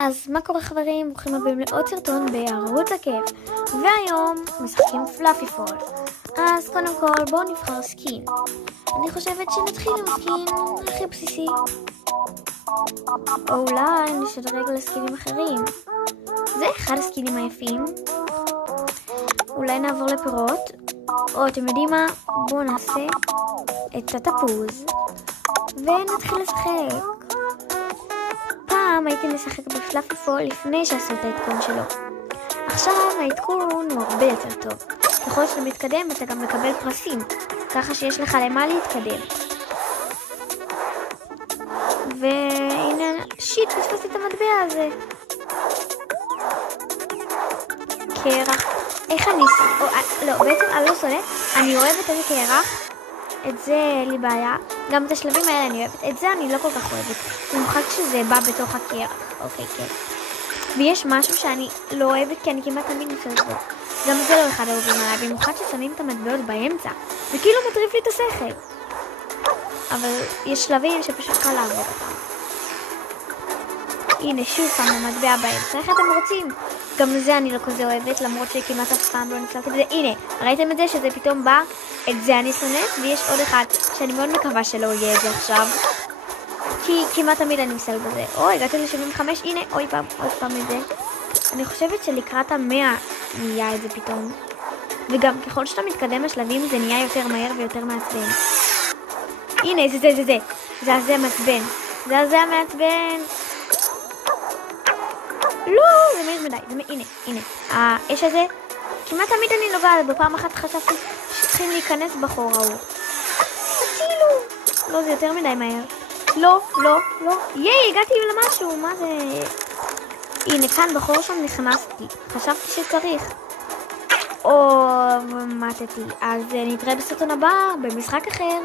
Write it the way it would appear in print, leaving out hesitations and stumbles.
אז מה קורה חברים? ברוכים הבאים לעוד סרטון בערוץ הכיף. והיום משחקים פלאפי פול. אז קודם כל בואו נבחר סקין. אני חושבת שנתחיל עם הסקין הכי בסיסי. או אולי נשדרג לסקינים אחרים. זה אחד הסקינים היפים. אולי נעבור לפירות. או אתם יודעים מה? בואו נעשה את התפוז. ונתחיל לשחק. פעם הייתי משחק בפלאפי פול לפני שעשו את העדכון שלו. עכשיו העדכון הוא הרבה יותר טוב. ככל שאתה מתקדם אתה גם מקבל פרסים, ככה שיש לך למה להתקדם. והנה, שיט, פספסתי את המטבע הזה. קרח. איך אני... לא, בעצם אני לא שונאת. אני אוהבת את זה קרח. את זה אין לי בעיה. גם את השלבים האלה אני אוהבת. את זה אני לא כל כך אוהבת. במיוחד כשזה בא בתוך הקרח. אוקיי, כן. ויש משהו שאני לא אוהבת כי אני כמעט תמיד נפסדת בו. גם זה לא אחד האהובים עליי. במיוחד ששמים את המטבעות באמצע. זה כאילו מטריף לי את השכל. אבל יש שלבים שפשוט קל לעבור אותם. הנה שוב פעם המטבע באמצע. איך אתם רוצים? גם זה אני לא כזה אוהבת, למרות שכמעט אף פעם לא נפסלתי בזה. הנה, ראיתם את זה שזה פתאום בא? את זה אני שונאת, ויש עוד אחד שאני מאוד מקווה שלא יהיה את זה עכשיו. כי כמעט תמיד אני מסל בזה. הגעתי ל-75, הנה, עוד פעם את זה. אני חושבת שלקראת 100 נהיה את זה פתאום. וגם ככל שאתה מתקדם בשלבים זה נהיה יותר מהר ויותר מעצבן. הנה, זה מעצבן. זה מעצבן. לא, זה מהיר מדי. הנה. האש הזה, כמעט תמיד אני נוגעת. בפעם אחת חשבתי שצריכים להיכנס בחור ההוא. תצילו. לא, זה יותר מדי מהר. לא. ייי, הגעתי למשהו. מה זה? הנה, כאן בחור שם נכנסתי. חשבתי שצריך. מתתי. אז נתראה בסרטון הבא, במשחק אחר.